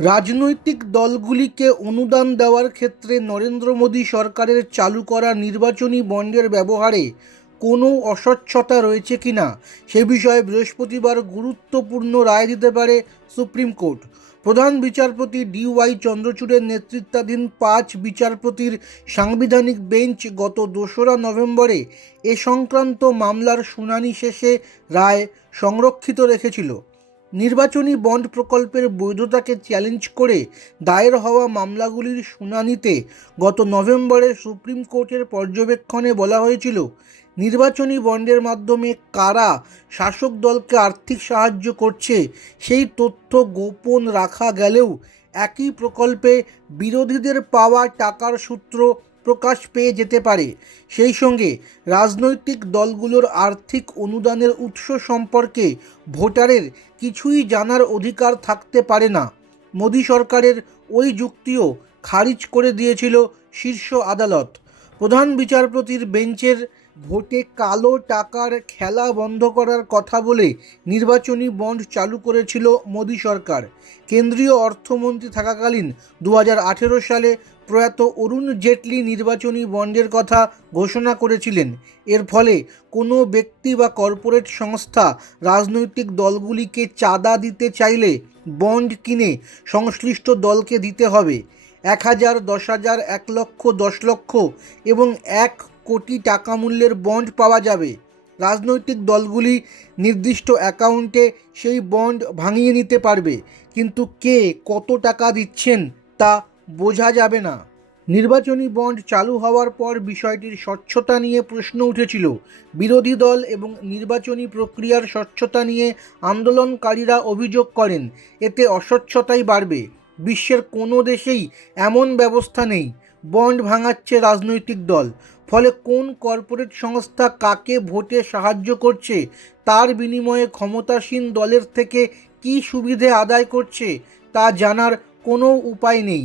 রাজনৈতিক দলগুলিকে অনুদান দেওয়ার ক্ষেত্রে নরেন্দ্র মোদী সরকারের চালু করা নির্বাচনী বন্ডের ব্যবহারে কোনো অস্বচ্ছতা রয়েছে কি না সে বিষয়ে বৃহস্পতিবার গুরুত্বপূর্ণ রায় দিতে পারে সুপ্রিম কোর্ট। প্রধান বিচারপতি ডি ওয়াই চন্দ্রচূড়ের নেতৃত্বাধীন পাঁচ বিচারপতির সাংবিধানিক বেঞ্চ গত দোসরা নভেম্বরে এ সংক্রান্ত মামলার শুনানি শেষে রায় সংরক্ষিত রেখেছিল। নির্বাচনী বন্ড প্রকল্পের বৈধতাকে চ্যালেঞ্জ করে দায়ের হওয়া মামলাগুলির শুনানিতে গত নভেম্বরে সুপ্রিম কোর্টের পর্যবেক্ষণে বলা হয়েছিল, নির্বাচনী বন্ডের মাধ্যমে কারা শাসক দলকে আর্থিক সাহায্য করছে সেই তথ্য গোপন রাখা গেলেও একই প্রকল্পে বিরোধীদের পাওয়া টাকার সূত্র প্রকাশ পেয়ে যেতে পারে। সেই সঙ্গে রাজনৈতিক দলগুলোর আর্থিক অনুদানের উৎস সম্পর্কে ভোটারের কিছুই জানার অধিকার থাকতে পারে না। মোদী সরকারের ওই যুক্তিও খারিজ করে দিয়েছিল শীর্ষ আদালত। প্রধান বিচারপতির বেঞ্চের ভোটে কালো টাকার খেলা বন্ধ করার কথা বলে নির্বাচনী বন্ড চালু করেছিল মোদী সরকার। কেন্দ্রীয় অর্থমন্ত্রী থাকাকালীন দু হাজার আঠেরো সালে প্রয়াত অরুণ জেটলি নির্বাচনী বন্ডের কথা ঘোষণা করেছিলেন। এর ফলে কোনো ব্যক্তি বা কর্পোরেট সংস্থা রাজনৈতিক দলগুলিকে চাঁদা দিতে চাইলে বন্ড কিনে সংশ্লিষ্ট দলকে দিতে হবে। এক হাজার, দশ হাজার, এক লক্ষ, দশ লক্ষ এবং এক কোটি টাকা মূল্যের বন্ড পাওয়া যাবে। রাজনৈতিক দলগুলি নির্দিষ্ট অ্যাকাউন্টে সেই বন্ড ভাঙিয়ে নিতে পারবে। কিন্তু কে কত টাকা দিচ্ছেন তা বোঝা যাবে না। নির্বাচনী বন্ড চালু হওয়ার পর বিষয়টির স্বচ্ছতা নিয়ে প্রশ্ন উঠেছিল। বিরোধী দল এবং নির্বাচনী প্রক্রিয়ার স্বচ্ছতা নিয়ে আন্দোলনকারীরা অভিযোগ করেন, এতে অস্বচ্ছতাই বাড়বে। বিশ্বের কোনো দেশেই এমন ব্যবস্থা নেই। বন্ড ভাঙাচ্ছে রাজনৈতিক দল। ফলে কোন কর্পোরেট সংস্থা কাকে ভোটে সাহায্য করছে, তার বিনিময়ে ক্ষমতাসীন দলের থেকে কী সুবিধে আদায় করছে, তা জানার কোনো উপায় নেই।